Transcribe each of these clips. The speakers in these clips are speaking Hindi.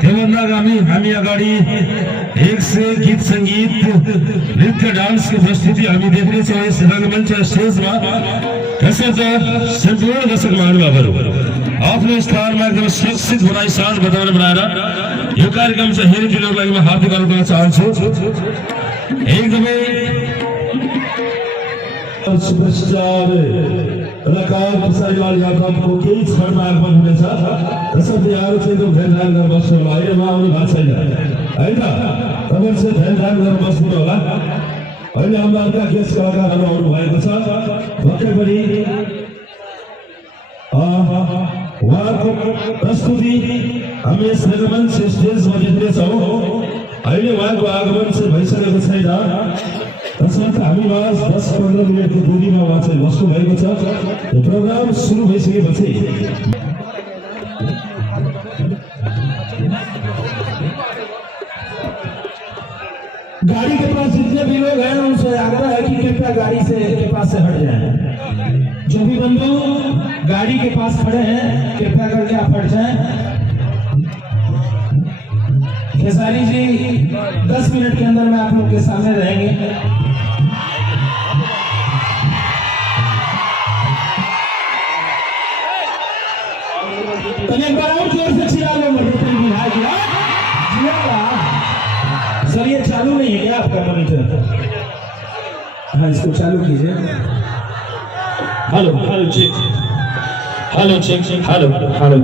त्योभन्दा हामी अगाडि एक से गीत संगीत नृत्य डांस को प्रस्तुति हामी देख्नेछौँ यस रंगमञ्च स्टेजमा। त्यसर्थ सम्पूर्ण दर्शक महानुभावहरू आफ्नो स्थानमा एकदम सुरक्षित बनाई शान्त वातावरण बनाएर यो कार्यक्रम चाहिँ हेरिदिनको लागि म हार्दिक अनुरोध गर्न चाहन्छु। एकदमै सुपरस्टार कलाकार खेसारीलाल यादवको केही क्षणमा आगमन हुनेछ। त्यसर्थ यहाँहरू चाहिँ एकदम ध्यान गरेर बस्नु होला। अहिले म आउनु भएको छैन होइन, तपाईँहरू चाहिँ ध्यान गरेर बस्नु होला। अहिले हाम्रा अर्का गेस्ट कलाकारहरू आउनु भएको छ। पक्कै पनि उहाँको प्रस्तुति हामी यस रंगमञ्च स्टेजमा देख्नेछौँ। अहिले उहाँको आगमन चाहिँ भइसकेको छैन। तसर्थ हामी 10-15 मिनटको दूरीमा उहाँ चाहिँ बस्नु भएको छ। यो प्रोग्राम सुरु भइसकेपछि गाड़ी के पास जितने भी लोग हैं उनसे आग्रह है कि कृपया गाड़ी के पास से हट जाएं। जो भी बंधु गाड़ी के पास खड़े हैं कृपया करके आप हट जाएं। खेसारी जी 10 मिनट के अंदर में आप लोग के सामने रहेंगे। एक बार और जोर से चिल्ला लो सर। ये चालू नहीं है क्या आपका मॉनिटर? हाँ इसको चालू कीजिए। Hello hello check, hello check, hello hello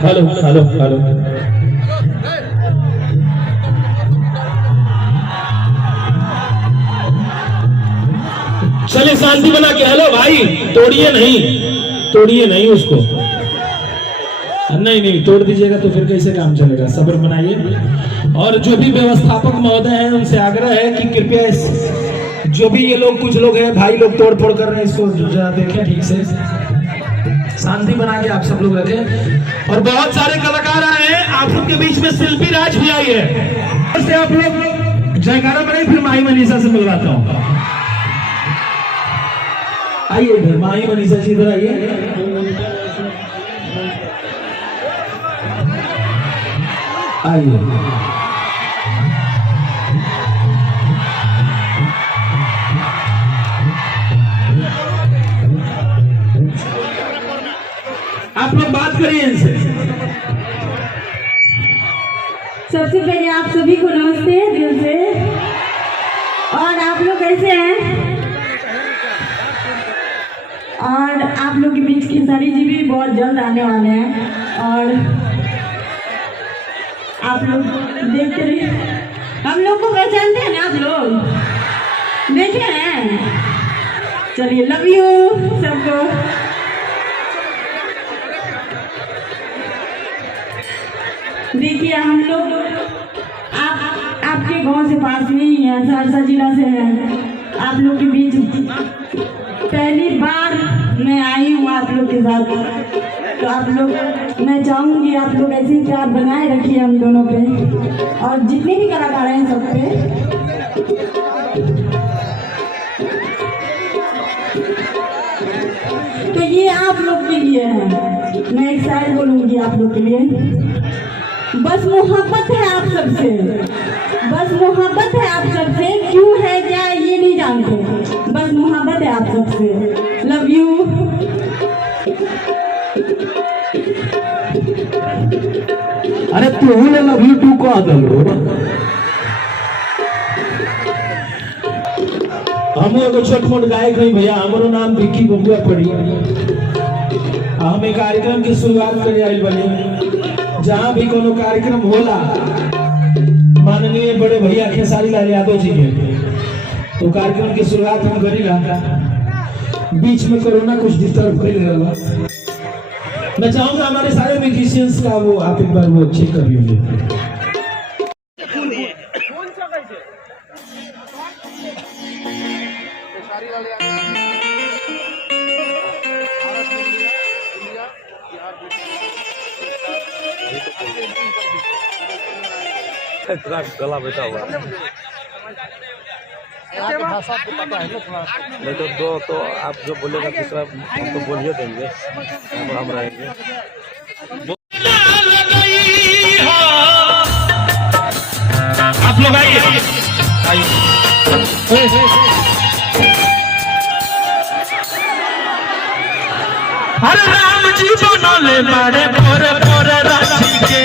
hello hello hello. चलिए शांति बना के। हेलो भाई, तोड़िए नहीं उसको। नहीं तोड़ दीजिएगा तो फिर कैसे काम चलेगा। सब्र बनाइए। और जो भी व्यवस्थापक महोदय हैं उनसे आग्रह है कि कृपया जो भी ये लोग कुछ लोग हैं भाई लोग तोड़ फोड़ कर रहे हैं इसको जरा देखें ठीक से, शांति बना के आप सब लोग रखें। और बहुत सारे कलाकार आए हैं आप सबके बीच में शिल्पी राज भी आई है। से आप लोग जयकारा बनाए फिर माही मनीषा से मिलवाता हूँ। आइए इधर माही मनीषा जी इधर आइए। आइए आप लोग बात करिए इनसे। सबसे पहले आप सभी को नमस्ते दिल से। और आप लोग कैसे हैं? और आप लोग के बीच खेसारी जी भी बहुत जल्द आने वाले हैं और आप लोग देखते रहिए। हम लोग को पहचानते हैं ना आप लोग? देखे हैं? चलिए लव यू सबको। देखिए हम लोग आपके गांव से पास में ही है, सहरसा जिला से हैं। आप लोग के बीच पहली बार मैं आई हूँ आप लोग के साथ। तो आप लोग, मैं चाहूँगी आप लोग ऐसे ही प्यार बनाए रखिए हम दोनों पे और जितने भी कलाकार हैं सब पे। तो ये आप लोग के लिए है। मैं एक शायर बोलूँगी आप लोग के लिए। बस मोहब्बत है आप सबसे, बस मोहब्बत है आप सबसे, क्यों है क्या ये नहीं जानते, बस मोहब्बत है आप सबसे। Love you. अरे तू लव यू टू कह दलो। हम एगो छोट मोट गायक नहीं भैया, हमारो नाम विक्की बबुआ पड़ी। हमें कार्यक्रम की शुरुआत करे आइल बनी। जहाँ भी कोनो कार्यक्रम होला माननीय बड़े भैया खेसारी लाल यादव जी के, तो कार्यक्रम की शुरुआत हम करी रहा। बीच में कोरोना कुछ डिस्टर्ब कर रहा। मैं चाहूंगा हमारे सारे म्यूजिशियंस का वो आप एक बार वो चेक कर लीजिए। गला बैठा हुआ भाषा आपको पता है ना थोड़ा? नहीं तो दो तो आप जो बोलेगा दूसरा हम तो बोलिए देंगे, हम रहेंगे। आप लोग आइए हरे राम जी बनले बड़े भोरे भोरे राशि के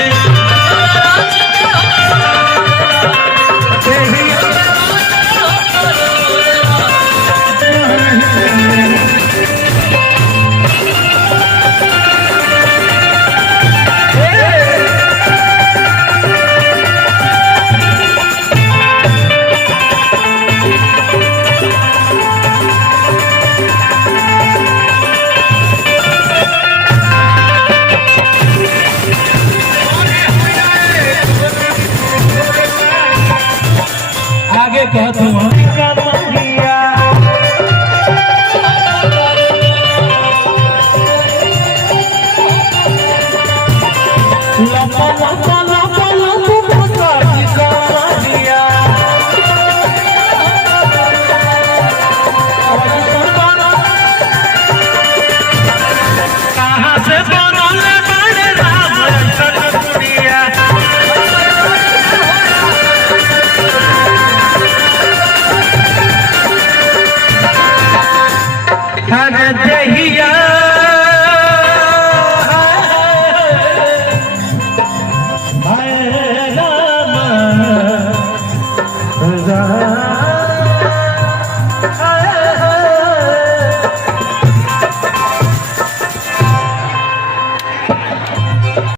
आगे कहत हूँ कहाँ से